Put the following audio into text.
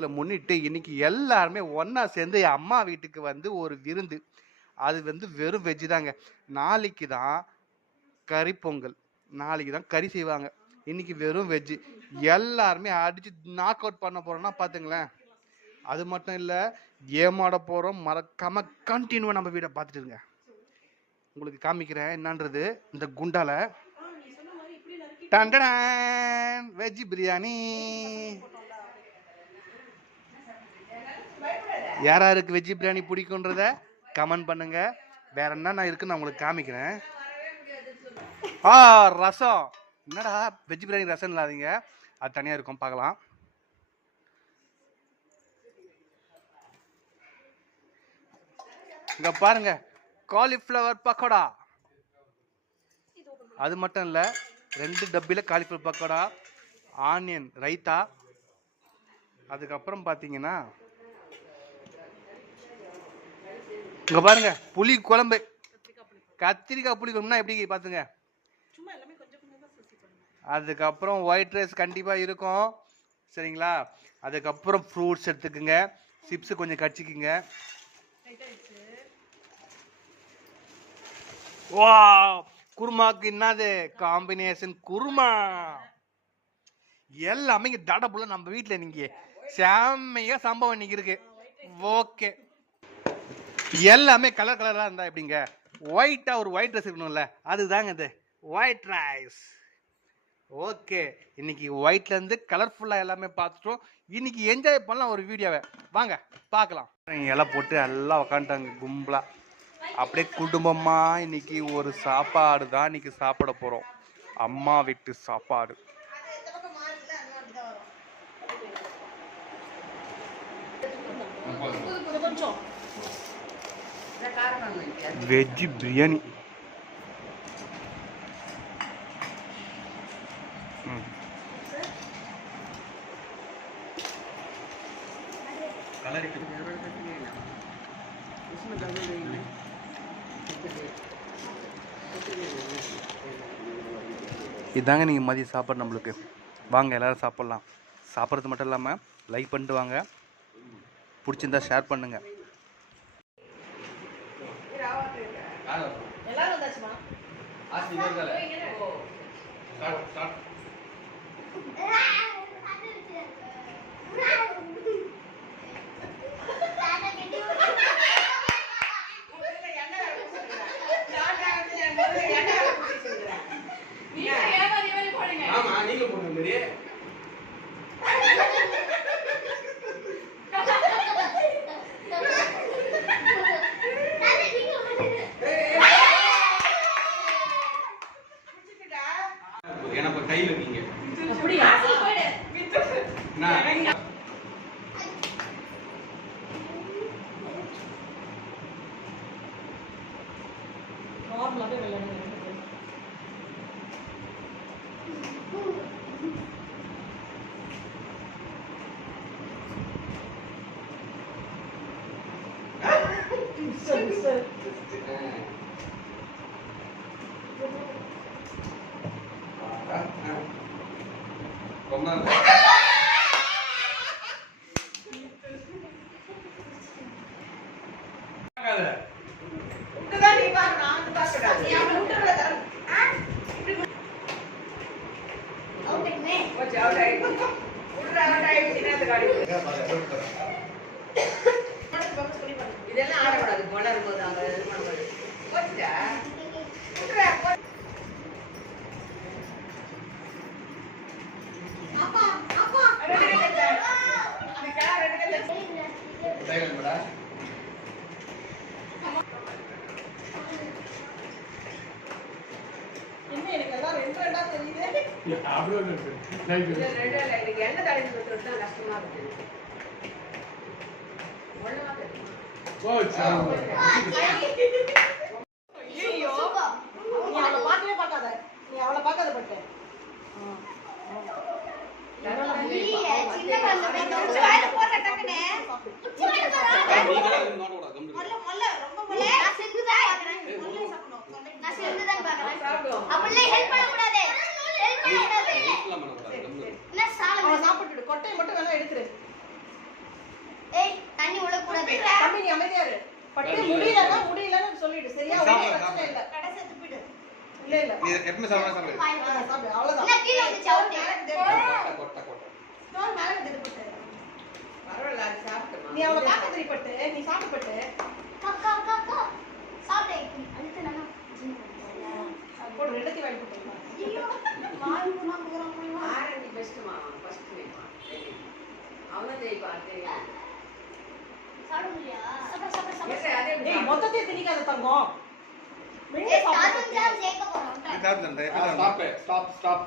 பொங்கலை முன்னிட்டு இன்னைக்கு எல்லாருமே ஒண்ணா சேர்ந்து என் அம்மா வீட்டுக்கு வந்து ஒரு விருந்து. அது வந்து வெறும் வெஜ்ஜு தாங்க. நாளைக்கு தான் கறி பொங்கல். நாளைக்கு தான் கறி செய்வாங்க. இன்னைக்கு வெறும் வெஜ்ஜு எல்லாருமே அடிச்சு நாக் அவுட் பண்ண போறோம்னா பாத்துங்களேன். அது மட்டும் இல்ல ஏமாட போறோம். மறக்காம கண்டினியூவா நம்ம வீடை பார்த்துட்டு இருங்க உங்களுக்கு காமிக்கிறேன் என்னன்றது. இந்த குண்டால. டண்டடான் வெஜ் பிரியாணி. யார் யாருக்கு வெஜ்ஜி பிரியாணி பிடிக்குன்றத கமெண்ட் பண்ணுங்க. வேற என்ன இருக்குன்னு நான் உங்களுக்கு காமிக்கிறேன். ஆ ரசம். என்னடா வெஜ் பிரியாணி ரசம் இல்லாதீங்க. அது தனியாக இருக்கும் பார்க்கலாம். இங்க பாருங்க காலிஃப்ளவர் பக்கோடா. அது மட்டும் இல்லை ரெண்டு டப்பியில் காலிஃப்ளவர் பக்கோடா ஆனியன் ரைத்தா. அதுக்கப்புறம் பார்த்தீங்கன்னா இங்க பாருங்க புளி குழம்பு. கத்திரிக்காய் புளி குழம்புனா எப்படி பார்த்துங்க. அதுக்கப்புறம் ஒயிட் ரைஸ் கண்டிப்பாக இருக்கும். சரிங்களா? அதுக்கப்புறம் ஃப்ரூட்ஸ் எடுத்துக்கோங்க. சிப்ஸ் கொஞ்சம் கடிச்சிக்கிங்க வா குருமாக்கு என்னது? காம்பினேஷன் குருமா. எல்லாமே இங்க தடப்புல நம்ம வீட்ல நீங்க செம்மையா சம்பவம் இன்னைக்கு இருக்கு. ஓகே எல்லாமே கலர் கலராக இருந்தா எப்படிங்க? ஒயிட்டாக ஒரு ஒயிட் ட்ரெஸ் இருக்கணும்ல அதுதாங்க இது. ஒயிட் ரைஸ் ஓகே இன்னைக்கு ஒயிட்லேருந்து இருந்து எல்லாமே பார்த்துட்டோம். இன்னைக்கு என்ஜாய் பண்ணலாம் ஒரு வீடியோவை வாங்க பார்க்கலாம். எல்லாம் போட்டு எல்லாம் உக்காந்துட்டாங்க கும்பலாக அப்படியே குடும்பமாக இன்னைக்கு ஒரு சாப்பாடு தான் இன்னைக்கு சாப்பிட போகிறோம் அம்மா வீட்டு சாப்பாடு. வெஜ் பிரியாணி ம். இதாங்க நீங்கள் மதிய சாப்பாடு நம்மளுக்கு. வாங்க எல்லோரும் சாப்பிட்லாம். சாப்பிட்றது மட்டும் இல்லாமல் லைக் பண்ணிட்டு வாங்க. பிடிச்சிருந்தா ஷேர் பண்ணுங்கள் எல்லாரும் வந்தாச்சுமா? ஆமா நீங்க போடுற மாதிரி Abla ver öyle Güzel güzel. Onlar da. இதெல்லாம் ஆடக்கூடாது கொலை இருக்கும்போது அங்க இது பண்ணக்கூடாது போச்சுடா விட்டுற போ ரெண்டு. அதுக்கா ரெண்டு கட்டை. என்ன எனக்கு எல்லாம் ரெண்டு ரெண்டா இல்ல, எனக்கு எண்ணெய் தடவி கொடுத்துட்டு தான் கஷ்டமா இருக்கு? ஐயையோ. நீ அவளை பார்க்கவே பார்க்காத. நீ அவளை பார்க்காத பட்டு. கொட்டையை மட்டும் நல்லா எடுத்துரு. ஏய் தண்ணி உள்ள கூடாது தம்பி நீ அமைதியா இரு. பட்டு முடியலன்னா முடியலன்னு சொல்லிடு. சரியா? ஒன்றும் பிரச்சனை இல்ல. கடைசி துப்பிடு இல்ல இல்ல. நீ எப்பவுமே சாப்பிட. சாப்பிடு. சாப்பிடு. அவ்வளவுதான். இல்ல கீழ வந்து சவுண்ட் கொட்டை கொட்டை கொட்டை ஸ்டோர் மேல வந்து போட்டு பரவாயில்ல அது சாப்பிட்டு நீ அவளை பாக்க திரி நீ சாப்பிட்டு பட்டு. கக்கா கக்கா சாப்பிடு. அழுத்து நம்ம போடு ரெண்டத்தி வாங்கி போய் ஆரஞ்சு பெஸ்ட்மா ஃபர்ஸ்ட் வேமா அவன் ஜெயிப்பா தெரியும் மொத்தத்தையும் திணிக்காத தங்கம். Stop stop